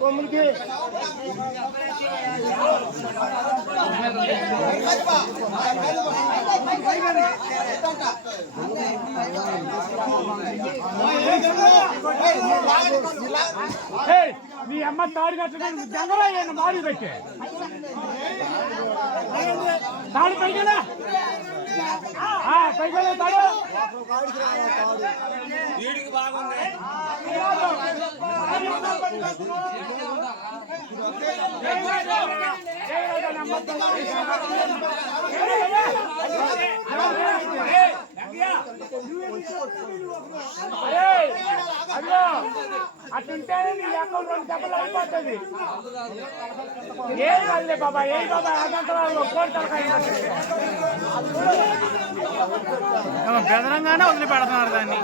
కొమ్ములకి మీ అమ్మ తాడు కట్టడానికి జంగరాయ్యాను మాడి పెట్టి తాడు పైగా పైగా తాడు వీడికి బాగుంది అట్టుంటే నీ అకౌంట్ 2 దెబ్బలు అయిపోతుంది. ఏం కాదులే బాబా, ఏ బాబా బెదరంగానే వదిలిపెడుతున్నారు దాన్ని.